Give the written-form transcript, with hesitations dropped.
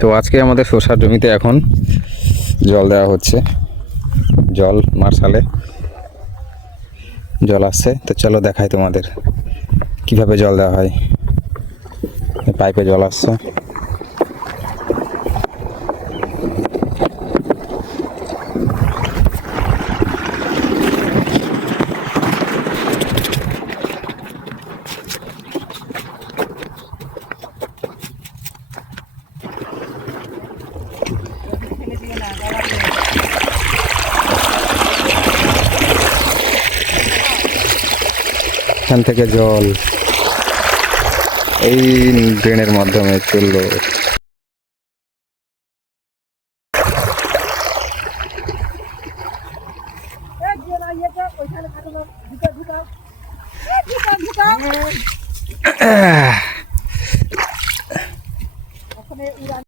তো আজকে আমাদের শসার জমিতে এখন জল দেওয়া হচ্ছে, জল মার্শালে জল আসছে। তো চলো দেখাই তোমাদের কিভাবে জল দেওয়া হয়। পাইপে জল আসছে। এখান থেকে জল এই ড্রেনের মাধ্যমে চললো।